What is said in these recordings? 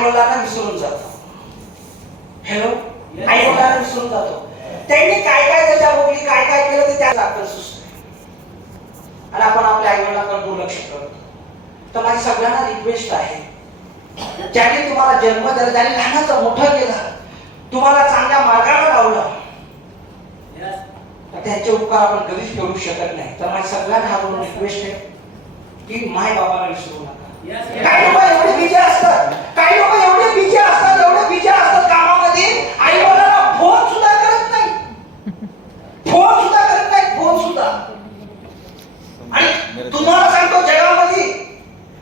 आई वडिलांना विसरून जातो. हॅलो, आई वडिलांना विसरून जातो. त्यांनी काय काय त्याच्या भोगली काय काय केलं ते त्या जातं सुस्त आणि आपण आपल्या आई वडिलांकडे दुर्लक्ष करतो. तर माझी सगळ्यांना रिक्वेस्ट आहे, ज्याने तुम्हाला जन्म दिला, ज्याने लहानाचं मोठं केलं, तुम्हाला चांगल्या मार्गाला लावलं, त्यांचे उपकार आपण कधीच फेडू शकत नाही. तर माझ्या सगळ्यांना हा रिक्वेस्ट आहे की माय बाबाला विसरू नका. काही लोक एवढे बिजी असतात, काही लोक एवढे बिजी असतात कामामध्ये, आई वडिलांना फोन सुद्धा करत नाही, फोन सुद्धा. आणि तुम्हाला सांगतो, जगामध्ये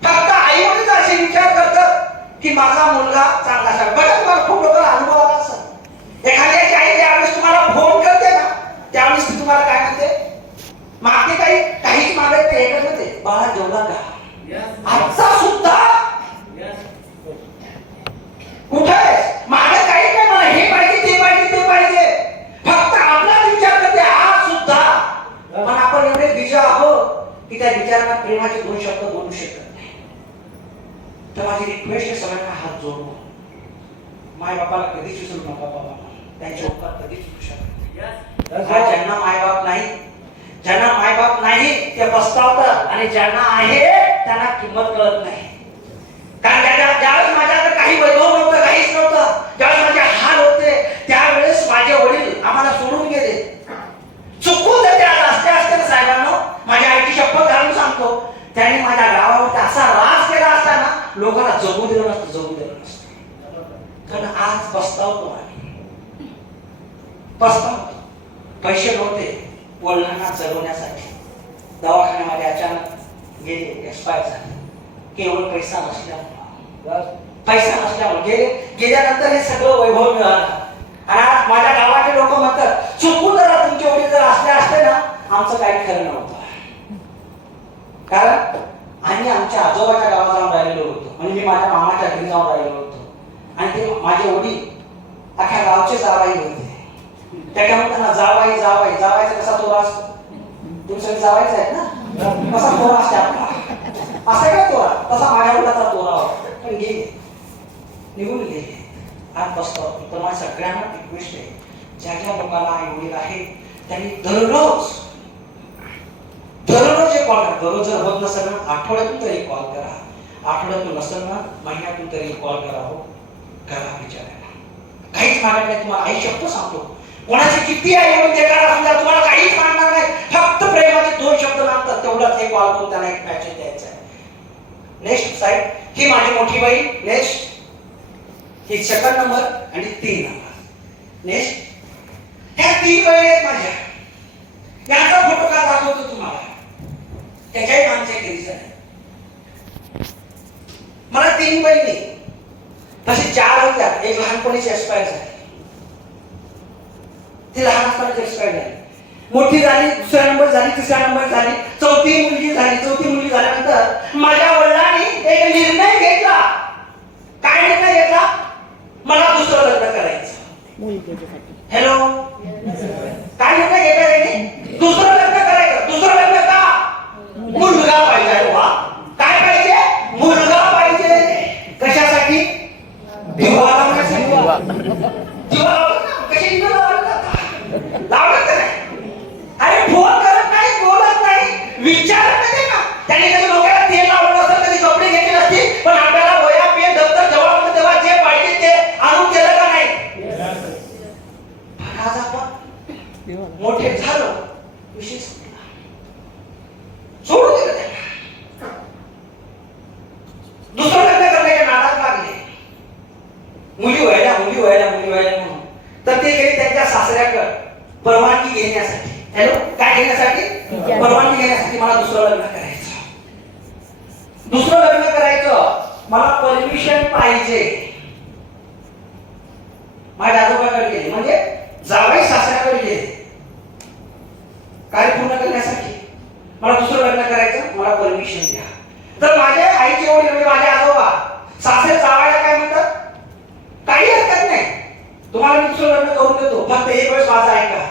फक्त आई वडील असे विचार करतात की माझा मुलगा चांगला असावा. बघा, तुम्हाला खूप लोकांना अनुभव आला असेल. एखाद्याची आई ज्यावेळेस तुम्हाला फोन करते ना, त्यावेळेस ती तुम्हाला काय म्हणते, मागते काहीच मागत नाही, एकच होते, बाळा जेवला का. आजचा सुद्धा कुठे मागे काही काय, मला हे पाहिजे ते पाहिजे, फक्त आपला विचार करते आज सुद्धा. पण आपण एवढे बिजी आहोत की त्या विचारांना प्रेमाचे 2 शब्द बोलू शकत नाही. तर माझी रिक्वेस्ट आहे, सगळ्यांना हात जोडून माय बापाला कधीच विसरू नका. बाबा त्यांचे उपकार कधीच विसरू शकत नाही. ज्यांना मायबाप नाही ते पस्तावतात आणि ज्यांना आहे त्यांना किंमत कळत नाही. कारण ज्यावेळेस माझ्याकडे काही वैभव नव्हतं, काहीच नव्हतं, ज्यावेळेस माझे हाल होते, त्यावेळेस माझे वडील आम्हाला सोडून गेले. चुकून ते असते ना साहेबांनो, माझ्या आईची शपथ घालून सांगतो, त्यांनी माझ्या गावावरती असा राज केला असताना लोकांना जगू दिलं नसतं. कारण आज पस्तावतो पैसे नव्हते वडिलांना जगवण्यासाठी. दवाखान्यामध्ये अचानक गेले, एक्सपायर झाले. केवळ पैसा नसल्यामुळे गेल्यानंतर हे सगळं वैभव मिळालं. आणि आज माझ्या गावाचे लोक म्हणतात, चुकून जरा तुमचे वडील जर असते ना, आमचं काही खरं नव्हतं. कारण आम्ही आमच्या आजोबाच्या गावात जाऊन राहिलेलो होतो आणि मी माझ्या मामाच्या घरी जाऊन राहिलेलो होतो. आणि ते माझे वडील अख्या गावचे जावाई होते. त्याच्यामुळे त्यांना जावायचा कसा तोरा असतो, तुम्ही सगळे जावायचे आहेत ना, कसा तोरा असते आपला, असा काय तोरा, तसा माझ्या वडिलांचा तोरा होता. पण गेले, निघून गेले. आज पस्तावतो. तर माझ्या सगळ्यांना रिक्वेस्ट आहे, ज्या लोकांना आई वडील आहे त्यांनी दररोज एक कॉल करा. दररोज जर होत नसेल ना, आठवड्यातून तरी कॉल करा. आठवड्यातून नसेल ना, महिन्यातून तरी कॉल करा. हो करा, विचारायला काहीच मागत नाही तुम्हाला. आई शब्द सांगतो, कोणाची किती आई वडील देणार असू द्या, तुम्हाला काहीच मागणार नाही, फक्त प्रेमाचे 2 शब्द मागतात. तेवढाच एक कॉल करून त्यांना एक मॅसेज द्यायचा आहे. नेक्स्ट साईड, ही माझी मोठी बाई. नेक्स्ट, ही सेकंड नंबर आणि 3 नंबर. नेक्स्ट, ह्या 3 बहिणी आहेत माझ्या. यांचा फोटो का दाखवतो तुम्हाला, त्याच्याही मागचं एक रिझन आहे. मला 3 बहिणी, तशी 4 होत्या. एक लहानपणीच एक्सपायर झाली, ती लहान असतानाच एक्सपायर झाली. मोठी झाली, 2रा नंबर झाली, 3रा नंबर झाली, 4थी मुलगी झाली. 4थी मुलगी झाल्यानंतर माझ्या वडिलांनी एक निर्णय घेतला. काय निर्णय घेतला, मला दुसरं लग्न करायचं. हॅलो, काय निर्णय घेतला त्यांनी, दुसरं लग्न करायचं. दुसरं लग्न का, मुलगा पाहिजे. वा, काय पाहिजे, मुलगा पाहिजे. कशासाठी, दिवा लावण्यासाठी. कशी दिवा लावलं का नाही. अरे फोन करत नाही, बोलत नाही, विचारत नाही ना. त्यांनी कधी लोकांना तेल लावलं नसतं, कधी कपडे घेतले नसते, पण आपल्याला वया पेन दप्तर जवळ तेव्हा जे पाहिजे ते आणून केलं का नाही. आज आपण मोठे झालो, विषय संपला, सोडून दिलं त्यांना. दुसरं लग्न करण्याच्या नादात लागले, मुली व्हायला म्हणून. तर ते गेले त्यांच्या सासऱ्याकडे परवानगी घेण्यासाठी. हॅलो, काय घेण्यासाठी, परवानगी घेण्यासाठी. मला दुसरं लग्न करायचं, मला परमिशन पाहिजे. माझ्या आजोबाकडे गेले, म्हणजे जावई सासऱ्याकडे गेले, काय पूर्ण करण्यासाठी. मला दुसरं लग्न करायचं, मला परमिशन द्या. तर माझ्या आईचे वडील म्हणजे माझे आजोबा सासरे जावायला काय म्हणतात, काही हरकत नाही, तुम्हाला मी दुसरं लग्न करून देतो, फक्त एक वेळेस माझं ऐका.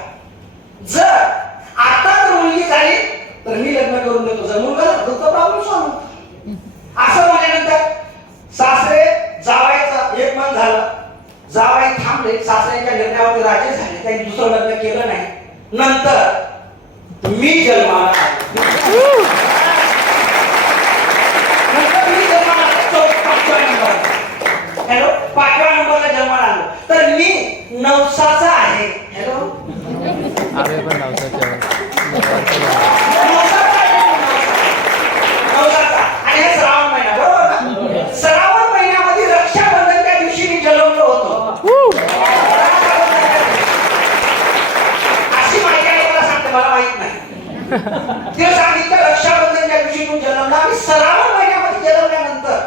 जर आता जर मुलगी झाली तर मी लग्न करून देतो, जर मुलगा झाला तर प्रॉब्लेम सॉल्व्ह. असं म्हटल्यानंतर सासरे जावायचा काळामध्ये सासऱ्यांच्या निर्णयावरती राजी झाले, त्यांनी दुसरं लग्न केलं नाही. नंतर मी जन्माला आलो. नंतर मी जन्माला आलो 5व्या नंबर. हॅलो, 5व्या नंबरला जन्माला आलो. तर मी नवसाचा आहे. हॅलो, आम्ही पण नवसाचे आहोत. आणि हे श्रावण महिना, बरोबर ना? श्रावण महिन्यामध्ये रक्षाबंधनच्या दिवशी मी जन्मलो होतो. अशी माहिती आहे, मला सांगते, मला माहित नाही. ते सांगितलं रक्षाबंधनच्या दिवशी तू जन्मला. आणि श्रावण महिन्यामध्ये जन्मल्यानंतर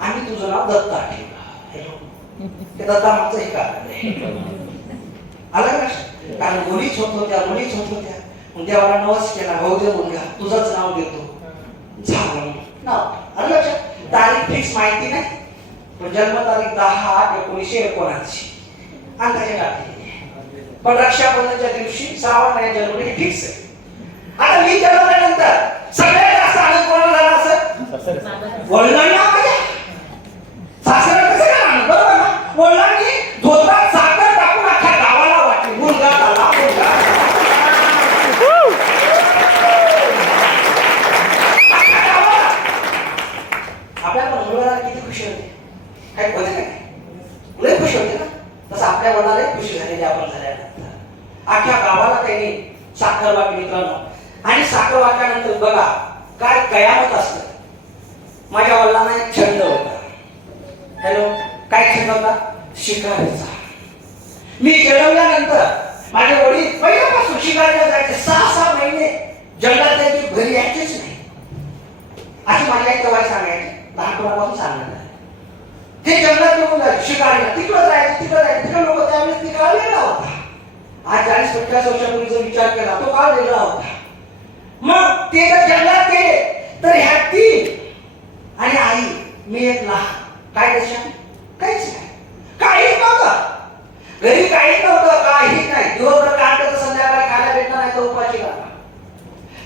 आम्ही तुझं नाव दत्ता ठेवलं. ते दत्ता मागचं हे कारण आहे. आलं का? कारण मुलीच होत होत्या, मुलीच होत होत्या. देवाला नवस केला, भाऊ दे मुलगा, तुझंच नाव देतो. झालं नाव. आलं लक्षात? तारीख फिक्स माहिती नाही, पण जन्मतारीख 10/8/1979 अंकाच्या काठी. पण रक्षाबंधनच्या दिवशी श्रावण महिन्यात जन्मले हे फिक्स आहे. आता मी जन्मल्यानंतर सगळ्यात जास्त आनंद कोणाला झाला असं? वडिलांना. माझ्या सासऱ्याला कसं काय आनंद? बरोबर ना? वडिलांनी धोत्रात साखर टाकून अख्ख्या गावाला वाटली. मुलगा झाला, मुलगा. आपल्या मुलाला किती खुशी होते, काय होते का? लय खुशी होते ना. तसं आपल्या वडिलाला खुशी झालेली आपण झाल्यानंतर अख्ख्या गावाला त्यांनी साखर वाटली. मित्रांनो, आणि साखर वाटल्यानंतर बघा काय कयामत असतं. माझ्या वडिलांना एक छंद होता. हॅलो, काय छंद होता? शिकारीचा. मी जन्मल्यानंतर माझे वडील पहिल्यापासून शिकारीला जायचे. 6-6 महिने जंगलात त्यांची घरी यायचेच नाही. अशी माझी आई तेव्हा सांगायची, लहानपणापासून सांगणार. ते जंगलात निघून जायचे शिकारीला. तिकडं जायचे, तिकडं जायचे. तिकडे लोक त्यावेळेस ती काळ वेगळा होता. आज 40-50 वर्षापूर्वीचा विचार केला, तो काळ वेगळा होता. मग ते जर जंगलात गेले तर ह्या 3 आणि आई, मी एक लहान. काय दशा? काहीच नाही, काहीच नव्हतं घरी, काहीच नव्हतं, काहीच नाही. दिवसभर काम करत, संध्याकाळी खायला भेटणार नाही तर उपाशी राहणार.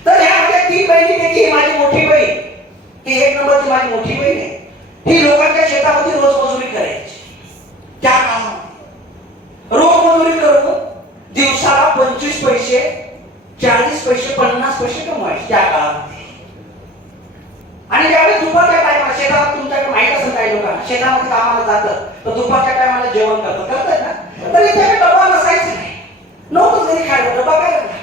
तर ह्या 3 बहिणीपैकी ही माझी मोठी बहीण, ही 1 नंबरची माझी मोठी बहीण आहे. ही लोकांच्या शेतामध्ये रोज मजुरी करायची. त्या काळामध्ये रोज मजुरी करून दिवसाला 25 पैसे, 40 पैसे, 50 पैसे कमवायचे त्या काळामध्ये. आणि ज्यावेळेस दुपारच्या टायमाला शेतामध्ये, तुमच्याकडे माहित असेल काही लोकांना, शेतामध्ये कामाला जातं तर दुपारच्या टायमाला जेवण करतात ना. तर इथे डबा नसायचं नाही, नव्हतं घरी खायला, डबा काय करणार.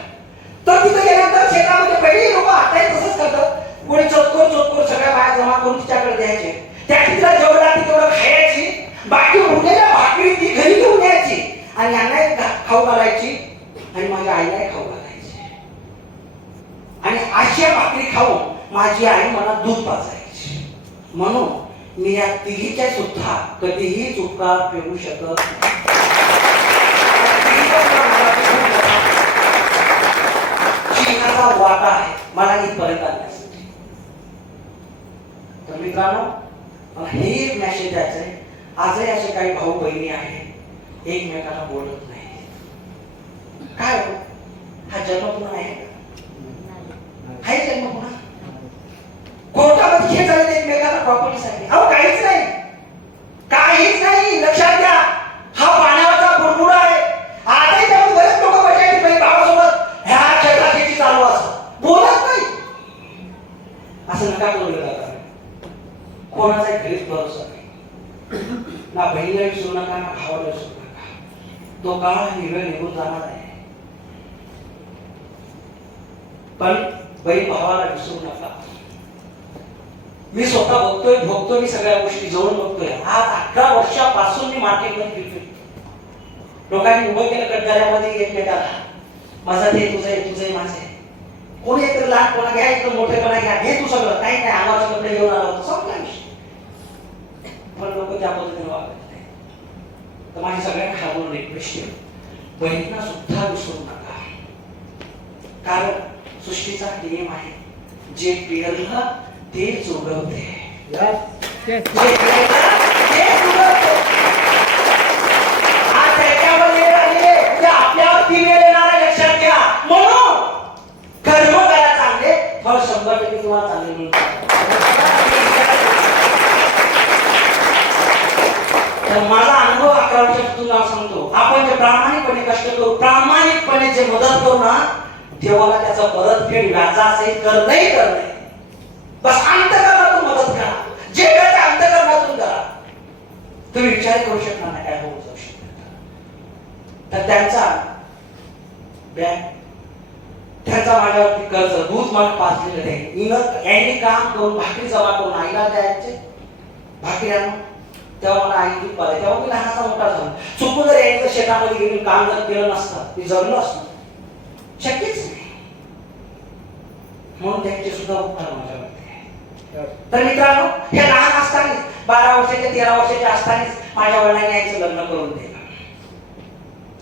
तर तिथे गेल्यानंतर शेतामध्ये पहिले लोक आता तसंच करतात. कोणी चोतकोर सगळ्या बाया जमा करून तिच्याकडे द्यायचे. त्या तिला जेवढं लागते तेवढं खायची. बाकी उरलेल्या भाकरी ती घरी घेऊन यायची आणि यांना खाऊ घालायची आणि माझ्या आईला खाऊ घालायची. आणि अशा भाकरी खाऊन माझी आई मला दूध पाजायची. म्हणून मी या तिघीच्या सुद्धा कधीही चुका फेडू शकत शिकाचा वाटा आहे मला इथपर्यंत आणण्यासाठी. तर मित्रांनो, मला हे एक मॅसेज द्यायचं आहे. आजही असे काही भाऊ बहिणी आहेत एकमेकाला बोलत नाही. काय हो, हा जन्म पुन्हा आहे का? हाय जन्म पुन्हा? कोर्टामध्ये हे झाले एकमेकाला प्रॉपर्टीसाठी. अहो काहीच नाही, काहीच नाही. लक्षात घ्या, हा पाण्यावरचा बुडबुडा आहे. आजही त्यामध्ये बरेच लोक बघायचे बहीण भावासोबत ह्या क्षेत्राची चालू असं बोलत नाही. असं नका करू नका. कोणाचाही घरीच भरोसा नाही. ना बहिणीला विसरू नका, ना भावाला विसरू नका. तो काळ वेळ निघून जाणार आहे. पण बहीण भावाला विसरू नका. मी स्वतः बघतोय, भोगतोय, मी सगळ्या गोष्टी जवळ बघतोय. आज 18 वर्षापासून मी मार्केटमध्ये फिरतोय. लोकांनी उभं केलं कटदाऱ्यामध्ये एकमेकाला, माझा ते तुझं, तुझं माझं. कोणी एक लहानपणा घ्या, एक मोठेपणा घ्या, हे तू सगळं काही नाही, अंगाचे कपडे घेऊन आला होता, संपला विषय. पण लोक त्या पद्धतीने वागत नाही. तर माझी सगळ्यांना खालून रिक्वेस्ट आहे, बहिणींना सुद्धा विसरू नका. कारण सृष्टीचा नियम आहे, जे पेरलं तेच उगवते. आज त्याच्यावर वेळ आली आहे, ते आपल्यावर ती वेळ येणार आहे, लक्षात घ्या. म्हणून कर्म करा चांगले, फळ 100% तुम्हाला चांगले मिळतात. तर माझा अनुभव 11 वर्षापासून प्रामाणिकपणे कष्ट करू, प्रामाणिकपणे जे मदत करू ना, देवाला त्याचा परतफेड व्याजासहित करणे करणे. बस अंतःकरणातून मदत करा, जे करायचं अंतःकरणातून करा. तुम्ही विचार करू शकणार नाही काय होऊ जाऊ शकत. तर त्यांचा माझ्यावरती कर्ज दूध मला पाजलेलं नाही. यांनी काम करून भाकरी जमा करून आईला द्यायचे, भाकरी आणून. तेव्हा मला आई दूध पाहिजे, तेव्हा मी लहानाचा मोठा झालो. चुकून जर यांचं शेतामध्ये गेली काम जर केलं नसतं, मी जगलो असतो, शक्यच नाही. म्हणून त्यांचे सुद्धा उपकार माझ्यावरती. तर मित्रांनो, हे लहान असताना 12 वर्षाचे 13 वर्षाचे असतानाच माझ्या वडिलांनी यायचं लग्न करून दिलं.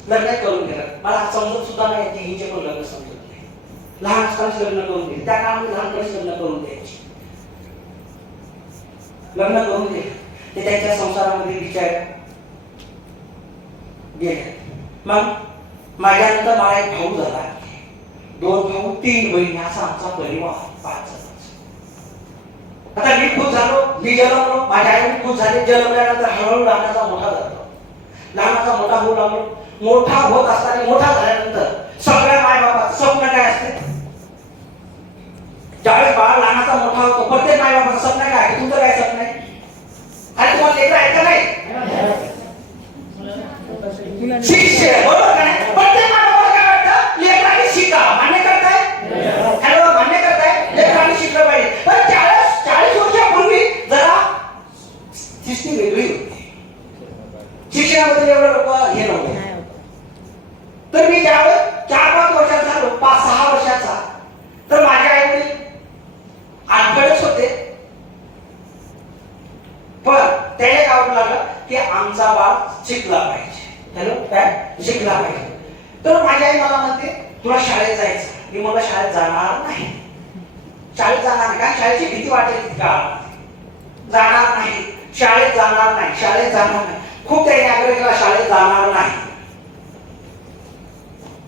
लग्न करून दिलं. मला समजत सुद्धा नाही की हिचे पण लग्न समजत नाही. लहान असतानाच लग्न करून दिले. त्या काळामध्ये लहानपणीच लग्न करून द्यायचे. लग्न करून दिले ते त्यांच्या संसारामध्ये विचार गेले. मग माझ्यानंतर मला एक भाऊ झाला, 2 भाऊ 3 बहिणी, असा आमचा परिवार 5 जणांचा. आता मी खुश झालो, मी जन्मलो, माझ्या आई खुश झाले. जन्मल्यानंतर हळूहळू लहानाचा मोठा झालो, लहानाचा मोठा होऊ लागलो. मोठा होत असताना, मोठा झाल्यानंतर सगळ्या मायबापाचं स्वप्न काय असते? ज्यावेळेस बाळ लहानाचा मोठा होतो, प्रत्येक मायबापाचं स्वप्न काय आहे? तुमचं काय स्वप्न आहे? आणि तुम्हाला लेकरं आहे का नाही? शिक्षण, बरोबर का नाही? प्रत्येक मायबापाला काय वाटतं? लेकरांनी शिका. मान्य करताय? हॅलो, मान्य करताय? लेकरांनी शिकलं पाहिजे. पण 40 वर्षापूर्वी जरा सिस्टीम वेगळी होती. शिक्षणामध्ये एवढं लोक हे नव्हते. तर मी ज्यावेळेस 4-5 वर्षाचा झालो, 5-6 वर्षाचा, तर माझे आई वडील आठवडच होते. पण त्याने काय वाटू लागलं की आमचा बाळ शिकला पाहिजे. हॅलो, काय शिकला पाहिजे. तर माझी आई मला म्हणते, तुला शाळेत जायचं. मी मला शाळेत जाणार नाही. शाळेत जाणार नाही, कारण शाळेची भीती वाटेल का? जाणार नाही, शाळेत जाणार नाही, शाळेत जाणार नाही. खूप त्याने आग्रह केला, शाळेत जाणार नाही.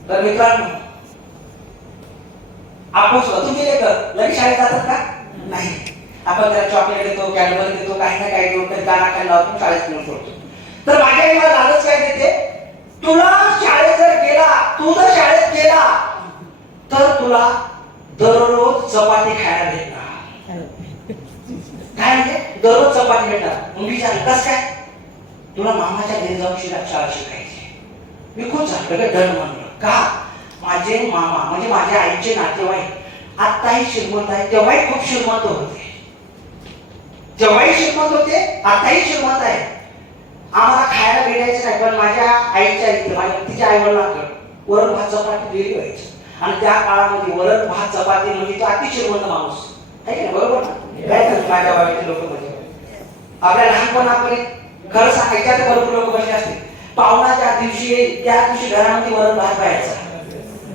तर मित्रांनो, आपण सुद्धा तुम्ही लगेच शाळेत जातात का? नाही. आपण त्याला चॉकलेट देतो, कॅडबरी देतो, काही ना काही देतो, कधी दाना खायला लावतो, शाळेत घेऊन सोडतो. तर माझ्या आई मला लालच काय देते, तुला शाळेत जर गेला, तू जर शाळेत गेला तर तुला दररोज चपाती खायला भेटणार. काय म्हणजे? दररोज चपाती भेटणार. मग विचार कसं काय? तुला मामाच्या घरी जाऊन शाळा शिकायची. मी खूप झालं डन म्हणलं. का? माझे मामा म्हणजे माझ्या आईचे नातेवाईक आताही श्रीमंत आहे, तेव्हाही खूप श्रीमंत होते. जेव्हाही श्रीमंत होते, आताही श्रीमंत आहे. आम्हाला खायला भेटायचं नाही, पण माझ्या आईच्या इथे, माझ्या तिच्या आई वडिलांकडे वरण भात चपाती दिली व्हायची. आणि त्या काळामध्ये वरण भात चपाती म्हणजे तो अति श्रीमंत माणूस आहे की बरोबर ना? काय सांगतो माझ्या बाबाचे लोक म्हणजे आपल्या लहानपणामध्ये घर सांगायच्या तर भरपूर लोक कसे असते. पावणाच्या दिवशी त्या दिवशी घरामध्ये वरण भात व्हायचा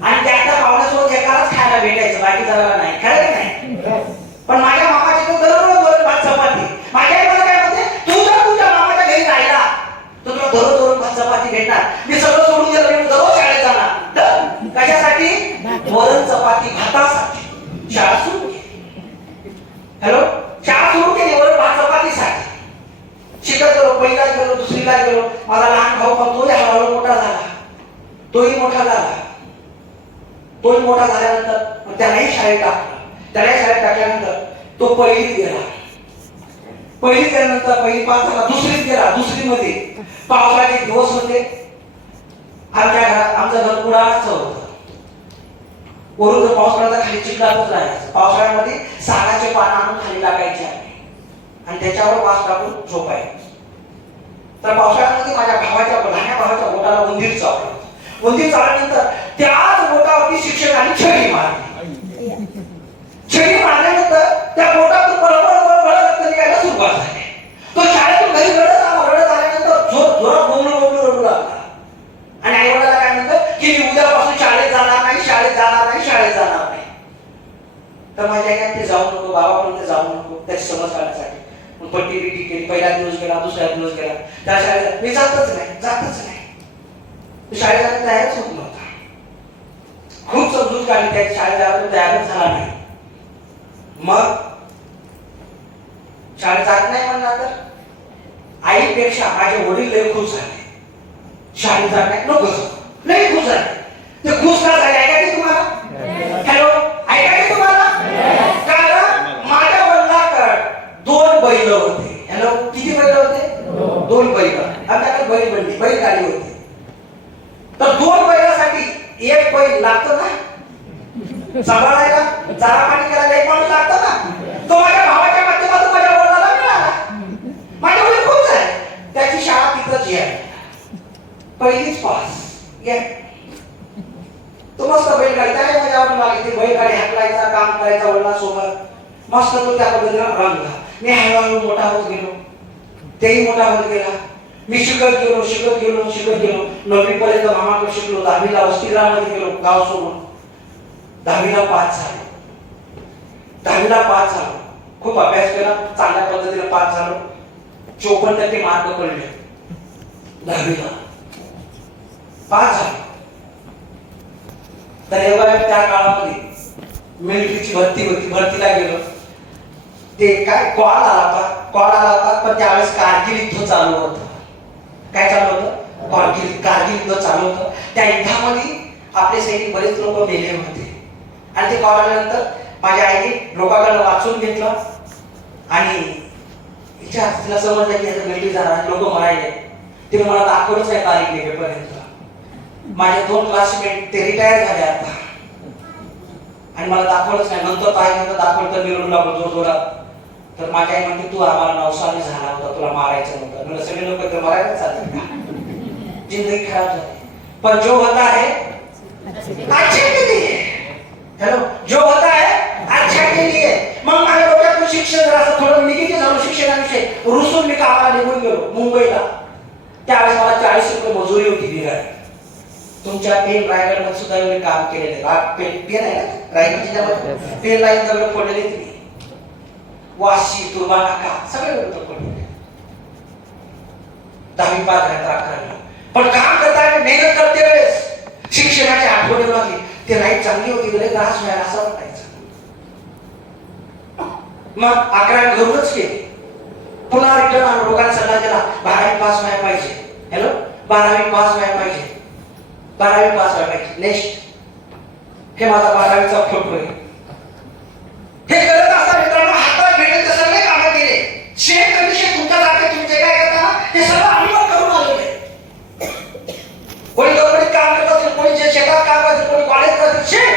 आणि त्या पावण्यासोबत एकालाच खायला भेटायचं, बाकी जगाला नाही. खरं की नाही? पण माझ्या मामाचे तो दररोज वरण भात चपाती. माझ्या आई मला काय म्हणते, तू जर तुझ्या मामाच्या घरी राहिला तर तुला दररोज वरण भात चपाती भेटणार. मी सगळं सोडून गेलो, मी दररोज शाळेत जाणार. कशासाठी? वरण चपाती भातासाठी शाळा सुरू केली. हॅलो, शाळा सुरू केली वरण भात चपातीसाठी. शिकत गेलो, पहिला गेलो, दुसरीला गेलो. माझा लहान भाऊ पण तोही हळूहळू मोठा झाला. तोही मोठा झाला. तोही मोठा झाल्यानंतर त्यालाही शाळेत टाकलं. त्यालाही शाळेत टाकल्यानंतर तो पहिलीत गेला. पहिलीत गेल्यानंतर पहिली पास झाला, दुसरीत गेला. दुसरीमध्ये पावसाचे दिवस होते. आमच्या घरात, आमचं घर कुडाळचं होतं. वरून जर पाऊस पडला तर खाली चिखलातच राहायचं. पावसाळ्यामध्ये सागाचे पानं आणून खाली टाकायचे आणि त्याच्यावर वास टाकून झोपायचं. तर पावसाळ्यामध्ये माझ्या लहान्या भावाच्या बोटाला उंदीर चावला. उंदीर चावल्यानंतर त्याच बोटावरती शिक्षकांनी छडी मारली. छडी मारल्यानंतर त्या बोटातून बळबळ रक्त निघायला सुरुवात झाली. तो शाळेतून घरी रडत आल्यानंतर जोरात बोंबलू लागला. आणि आई वडिलांना काय म्हणतं की मी उद्यापासून शाळेत जाणार नाही, शाळेत जाणार नाही, शाळेत जाणार नाही. तर माझ्या आई ते जाऊ नको, बाबापर्यंत जाऊ नको, त्याची समज काढण्यासाठी पट्टी बिट्टी केली. पहिला दिवस गेला, दुसरा दिवस गेला. त्या शाळेत मी जातच नाही. शाळेत जायला तयारच होत नव्हता. खूप समजूत काढली, त्या शाळेत जायला तो तयारच झाला नाही. मग शाळेत जात नाही म्हणला तर आईपेक्षा माझे वडील लय खुश झाले. शाळेत जात नाही, नको जाऊ. लई खुश झाले. ते खुश का झाले ऐका की तुम्हाला? हॅलो, ऐका की तुम्हाला? कारण माझ्या वडिलांकडे 2 बैल होते. हॅलो, किती बैल होते? 2 बैल. आमच्याकडे बैलगाडी होती. तर 2 बैलासाठी 1 बैल लागतो ना सांभाळायला, चारा पाणी करायला 1 माणूस लागतो ना. तो माझ्या भावाच्या माध्यमातून माझ्या वडिलांना मिळाला. माझ्या वडील खूप आहे. त्याची शाळा तिथंच आहे, पहिलीच पास. तो मस्त बैलगाडी, त्याने माझ्या वडिलांना लागली. बैलगाडी हाकलायचा, काम करायचा वडिलांसोबत. मस्त तो त्या पद्धतीने रंगला. मी हळूहळू मोठा होत गेलो, तेही मोठा होत गेला. मी शिकत गेलो. 9वी पर्यंत मामाकडे शिकलो. 10वीला वसतिगृहामध्ये गेलो, गाव सोडून. 10वीला पास झालो. खूप अभ्यास केला, चांगल्या पद्धतीने पास झालो. 54% मार्क पडले. 10वीला पास झालो. तर एवढ्या त्या काळामध्ये मिलिटरीची भरती होती. भरतीला गेलो. ते काय कॉल आला होता. पण त्यावेळेस कारगिल युद्ध चालू होतं. काय चालू होतं? कारगिल युद्ध चालू होतं. त्या युद्धामध्ये आपले सैनिक बरेच लोक मेले होते. आणि ते कॉल आल्यानंतर माझ्या आईने लोकांकडे वाचून घेतलं आणि तिला समजलं की आता मिलिटरी जाणार, लोक मरायले. तिने मला दाखवलंच नाही तारीख निघेपर्यंत. माझे 2 क्लासमेट ते रिटायर झाले आता आणि मला दाखवलंच नाही. नंतर ताईनंतर दाखवलं तर मी रडू लागलो जोरात. तर माझी आई म्हणते तू आम्हाला 9 साली झाला होता, तुला मारायचं नव्हतं. म्हणजे सगळे लोक तर मरायला चालतात का? जिंदगी खराब झाली. पण जो होता है अच्छा के लिए. हॅलो, जो होता है अच्छा के लिए. मग माझ्या डोक्यातून शिक्षण जर असं थोडं निगेटिव्ह झालं शिक्षणाविषयी, रुसून मी कामाला निघून गेलो मुंबईला. त्यावेळेस मला 40 रुपये मजुरी होती बिघाड. तुमच्या पेन रायगड मध्ये सुद्धा मी काम केलेलं आहे. पेन आहे ना रायगड जिल्ह्यामध्ये, पेन लाईन दगड फोडलेले तुम्ही, वाशी, तुर्बा नाका सगळे लोक फोडलेले. 10वी पास झाले, 11वी. पण काम करताना मेहनत करते वेळेस शिक्षणाची आठवण येऊ लागली. ते लाईफ चांगली होती, गेले त्रास मिळाला असं वाटायचं. मग 11वी घरूनच केली. पुन्हा रिटर्न आलो. लोकांना सल्ला दिला 12वी पास व्हायला पाहिजे. हॅलो, 12वी पास व्हायला पाहिजे. 12वी पास व्हायला पाहिजे. नेक्स्ट हे माझा 12वीचा फोटो आहे. हे करत असताना मित्रांनो हातात भेटेल ते सगळे कामं केले. शेत कमिशन तुमच्या जाते तुमचे काय करता हे सगळं अनुभव करून आलेले. कोणी गवडीत काम करत असेल, कोणी जे शेतात काम करत असेल, कोणी कॉलेज करत असेल, शेत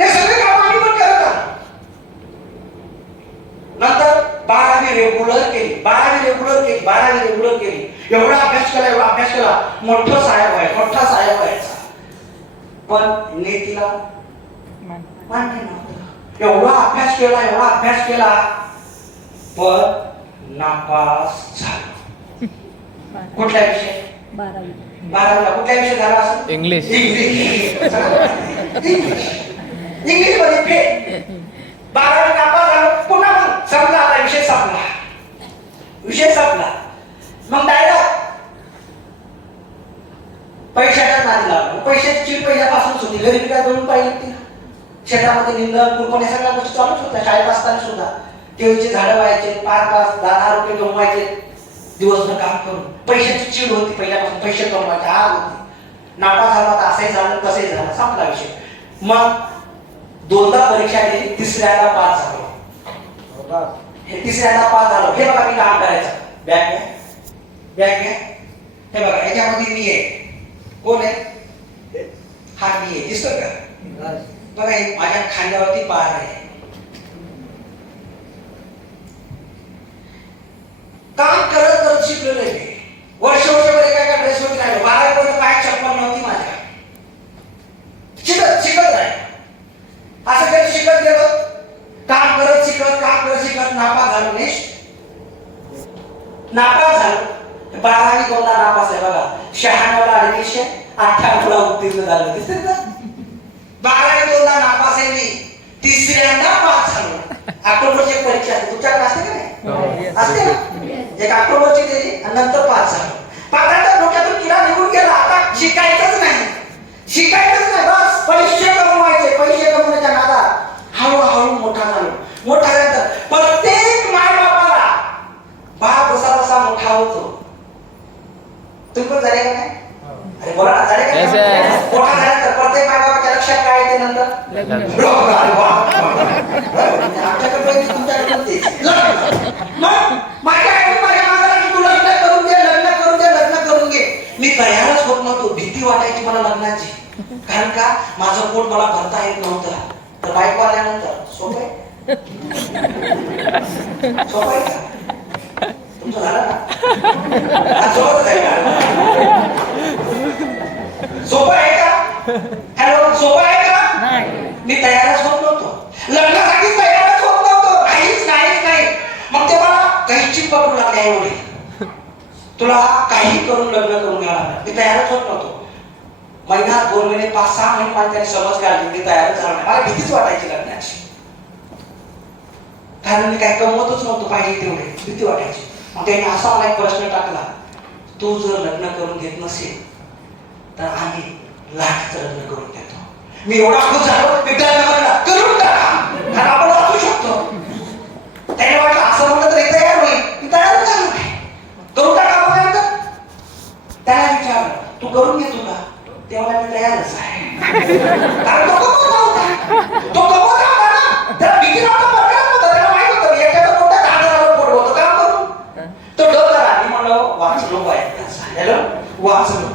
हे सगळे काम आम्ही पण करत आहोत. नंतर 12वी रेग्युलर केली. 12वी रेग्युलर केली. एवढा अभ्यास केला. मोठा साहेब व्हायचा. पण नीतीला मान्य नव्हतं. एवढा अभ्यास केला पण नापास झाला. कुठल्या विषय? 12वीला कुठल्या विषय झाला असेल? इंग्लिश मध्ये फेल. 12वी नापास झालो. पुन्हा मग संपला. आता विषय संपला. मग डायरेक्ट पैशाच्या नादी लागलो. पैशाची चीड पहिल्यापासूनच होती. घरी काय दोन पाहिजे होती ना. शेतामध्ये निंदण कुरपण या सगळ्या गोष्टी चालूच होत्या. शाळेत असताना सुद्धा केळीचे झाडं व्हायचे. 5-5, 10 रुपये कमवायचे दिवसभर काम करून. पैशाची चीड होती पहिल्यापासून. पैसे कमवायचे आग होती. नापास झाला तर असंही झालं तसंही झालं. संपला विषय. मग 2दा परीक्षा दिली. 3ऱ्यांदा पास झालो. हे 3ऱ्यांदा पास झालो. हे बघा मी काम करायचं. बॅग घ्या. हे बघा याच्यामध्ये मी आहे. कोण आहे? हा मी आहे. दिसतोय का? बघा माझ्या खांद्यावरती पार आहे. काम करत शिकलेलो आहे. वर्ष काय ड्रेस वरती राहिलो. 12वी पर्यंत काय चप्पल नव्हती माझ्या. शिकत राहिलो. असं काही शिकत गेलो. काम करत शिकत नापास झालो. नापास झालो. 12वी 2दा नापास आहे बघा. 96ला ऍडमिशन, 98ला उत्तीर्ण झालो. दिसते का? 12वी 2दा नापास आहे मी. 3ऱ्यांदा पास झालो. ऑक्टोबरची परीक्षा असते. तुमच्याकडे असते का नाही? असते ना. एक ऑक्टोबरची दिली आणि नंतर पास झालो. पाठाच्या डोक्यातून किडा निघून गेला. आता शिकायचंच नाही. बस पैसे कमवायच्या नादात हळूहळू मोठा झालो. मोठा झाल्यानंतर प्रत्येक माय बापाला बाप जसा मोठा होतो. तुम्ही पण झाले का नाही? अरे बोला ना, झाले Yes, का? yes. मोठा झाल्यानंतर प्रत्येक मायबापाच्या लक्षात काय येते नंतर? लग्न. अरे वा. आमच्याकडे पहिले तुमच्याकडे पण तेच. लग्न. मग माझ्या आईने माझ्या मागायला की तू लग्न करून घे, लग्न करून घे, लग्न करून घे. मी तयारच होत नव्हतो. भीती वाटायची मला लग्नाची. कारण का माझं पोट मला भरता येत नव्हतं. तर बायको आल्यानंतर सोपं आहे? सोपं आहे का? तुमचं झालं ना? हा, सोबतच आहे का? सोपं आहे का? हॅलो, सोपं आहे का? मी तयारच होत नव्हतो. लग्नासाठी तयारच होत नव्हतो. काहीच नाही. मग ते मला काहीची पकडू लागले एवढे. तुला काही करून लग्न करून घ्यावं लागलं. मी तयारच होत नव्हतो. महिना 2 महिने 5-6 महिने मला त्याने समज काढली. मी तयारच झालो नाही. मला भीतीच वाटायची लग्नाची. कारण मी काही कमवतच नव्हतो पाहिजे तेवढे. भीती वाटायची. मग त्याने असा मला एक प्रश्न टाकला, तू जर लग्न करून घेत नसेल तर आम्ही लाखाचं लग्न करून देतो. मी एवढा खुश झालो, मी लग्न करून टाका, कारण आपण वाचू शकतो. त्याने वाटलं असं म्हणलं तर हे तयार होईल. मी तयार झालो नाही. करून टाका बघायला. त्याला विचारलं, तू करून घेतो का? तेव्हा मी तयारच आहे. कारण तो कमवता होता. तो कमवता होता ना. त्याला भीती नव्हता, बरं होतं. त्याला माहित होतं एखादा मोठा 10,000 पोट होतं. काम करून तो डोक्याला मी म्हणलं वाचलो पाहिजे. वाचलो.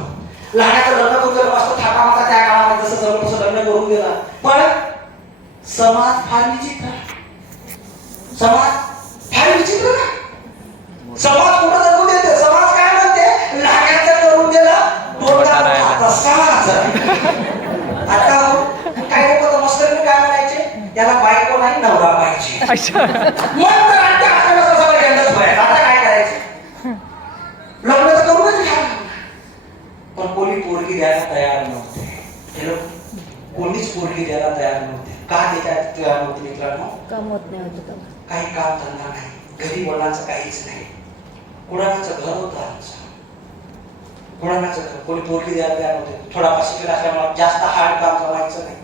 लहानाचं लग्न करून दिलं, मस्त थाटा माता त्या काळामध्ये जसं जवळ तसं लग्न करून दिलं. पण समाज फार विचित्र. समाज फार विचित्र ना. समाज कुठं जगू देते? समाज काय म्हणते? लहानाचं करून दिलं, आता काय लोक तर मस्करीने काय म्हणायचे, त्याला बायको नाही नवरा पाहिजे. आता काय करायचं? लग्न तर करूनच घ्या. पण कोणी पोरगी द्यायला तयार नव्हते. कोणीच पोरगी द्यायला तयार नव्हते. का द्यायला तयार नव्हते मित्रांनो? कमवत नाही होत. काही काम धंदा नाही, घरी वडिलांचं काहीच नाही. कुणाचं घर होतं आमचं. कुणाचं घर, कोणी पोरगी द्यायला तयार नव्हते. थोडा शिकला असल्यामुळे जास्त हार्ड काम जमायचं नाही.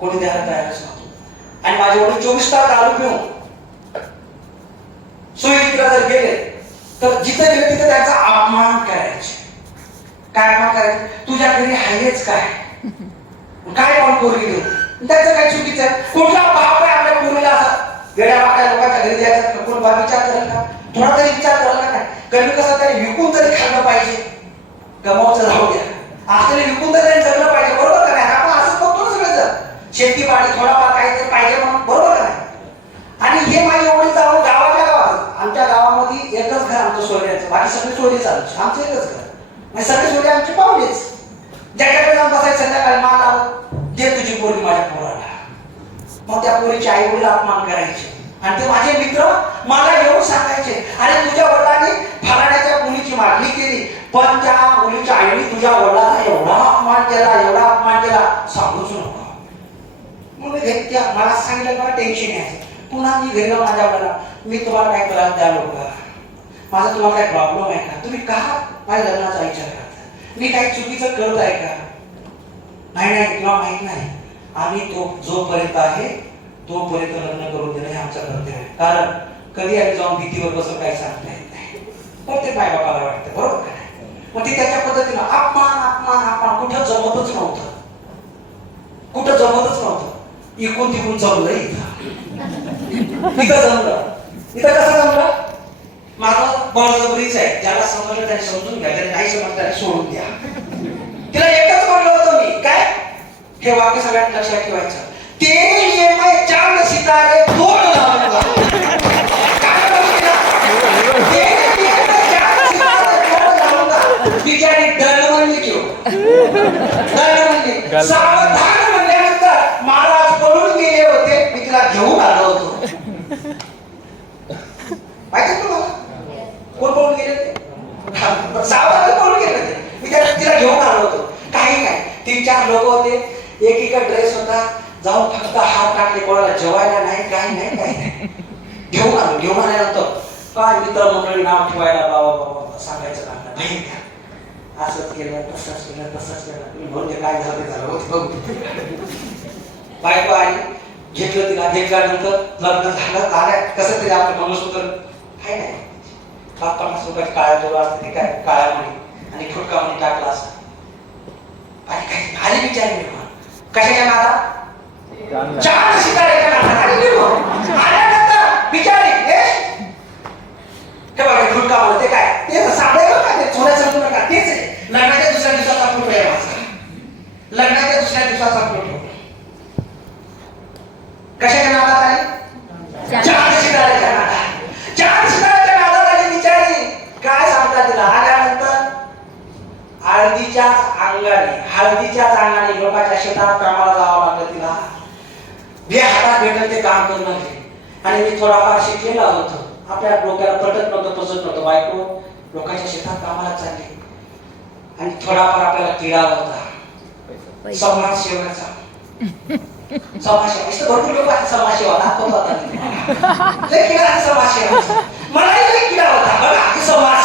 कोणी द्यायला तयारच नव्हतं. आणि माझे वडील 24 तास दारू पिऊन सोयीकडे जर गेले तर जिथे गेले तिथे त्यांचा अपमान करायचे. काय अपमान करायचे? तुझ्या घरी आहेच काय? काय कोण पोरगी देऊ? त्याचं काय चुकीचं आहे? कुठला बाप आहे आपल्या पोरीला असं वेड्या वाट्या लोकांच्या घरी द्यायचं? कोण बाप विचार करेल का? थोडा तरी विचार करायला का नाही? कमी कसं तरी विकून तरी खाल्लं पाहिजे. कमावचं राहू द्या, असले विकून तरी जगलं पाहिजे. बरोबर का नाही? आपण असंच बघतो ना सगळं. शेतीपाडी थोडाफार काहीतरी पाहिजे म्हणून. बरोबर का नाही? आणि हे माझी एवढी जाऊन गावाच्या गावात, आमच्या गावामध्ये एकच घर आमचं सोयऱ्याचं, बाकी सगळे सोयरे चालू. आमचं एकच घर. म्हणजे सगळे सोयरे आमचे पाहुणेच. ज्याच्याकडे जाऊन बसायचं संध्याकाळी मान लावून, दे तुझी पोरगी माझ्या पोराला. मग त्या पोरीचे आई वडील अपमान करायचे. आणि ते माझे मित्र मला येऊन सांगायचे, अरे तुझ्या वडिलांनी फलाण्याच्या मुलीची मागणी केली, पण त्या मुलीच्या आईने तुझ्या वडिलांना एवढा अपमान केला, सांगूच नको. मग त्या मला सांगितलं, मला टेन्शन यायचं. पुन्हा मी घरी जाऊन माझ्या वडिलांना, मी तुम्हाला काय त्रास द्यालो का? माझा तुम्हाला काय प्रॉब्लेम आहे का? तुम्ही का माझ्या लग्नाचा विचार करता? मी काही चुकीचं करत आहे का? नाही, तुला माहित नाही. आम्ही तो जोपर्यंत आहे तोपर्यंत लग्न करून देणं हे आमचं कर्तव्य आहे. कारण कधी आम्ही जाऊन भीतीवर बसून काही सांगता येत नाही. प्रत्येक माय बापाला वाटतं. बरोबर का नाही? मग ते त्याच्या पद्धतीनं अपमान कुठं जमतच नव्हतं. इकून तिकून जमलं. इथं जमलं. इथं कसं जमलं? माझं बळजबरीच आहे. ज्याला समजलं त्याने समजून घ्या, त्याने नाही समजलं त्याने सोडून द्या. तिला एकच म्हणलं होतं मी, काय? हे वाक्य सगळ्यांनी लक्षात ठेवायचं. तेरे लिए मैं चांद सितारे तोड़ लाऊंगा. काय बोलला? तेरे लिए मैं चांद सितारे तोड़ लाऊंगा. बिचारी दळवली क्यों? दळवली. सावधान म्हणल्यानंतर महाराज पळून गेले होते. मी तिला घेऊन आलो होतो. माहिती तुम्हाला? कोण पळून गेले ते? सावधान पळून गेले होते. मी तिला घेऊन आलो होतो. काही नाही, 3-4 लोक होते. एकीकडे ड्रेस होता. जाऊन फक्त हात टाकले, कोणाला जेवायला नाही, काही नाही. घेऊन आल्यानंतर काय मित्र मंडळी नाव ठेवायला बाबा सांगायचं काम नाही. असंच केलं, तसंच केलं. म्हणजे काय झालं ते झालं. बायको आली, घेतलं तिला. घेतल्यानंतर लग्न झालं. आल्या कसं तरी आपलं मंगळसूत्र काय नाही, 50 रुपयाची काळ्या जोडा असते, काय काळ्या मणी आणि फुटका मणी टाकला असं. आणि काही आली बिचारी निर्मळ कशाच्या नादात चांगला. चार शिकाऱ्याच्या नादात आली निर्मळ आल्यानंतर बिचारी हे बघा फुलका बोलते काय ते साधे बघा ते थोड्या समजू नका तेच आहे लग्नाच्या दुसऱ्या दिवसाचा फोटो आहे माझा लग्नाच्या दुसऱ्या दिवसाचा फोटो कशाच्या नादात आली चार शिकाऱ्याच्या नादात चार शिकाऱ्याच्या नादात आली बिचारी काय सांगता तिला आल्यानंतर हळदीच्याच अंगाने लोकांच्या शेतात कामाला जावं लागलं तिला जे हातात भेटल ते काम करून लागले आणि मी थोडाफार शिकलेला होतो आपल्या डोक्याला पटत नव्हतं पचत नव्हतं बायको लोकांच्या शेतात कामाला चालली आणि थोडाफार आपल्याला किडा होता समाजसेवेचा समाजसेवा इथं भरपूर लोक आहेत समाजसेवा दाखवतात लय किडा आहे समाजसेवा मलाही लय किडा होता बघा समाज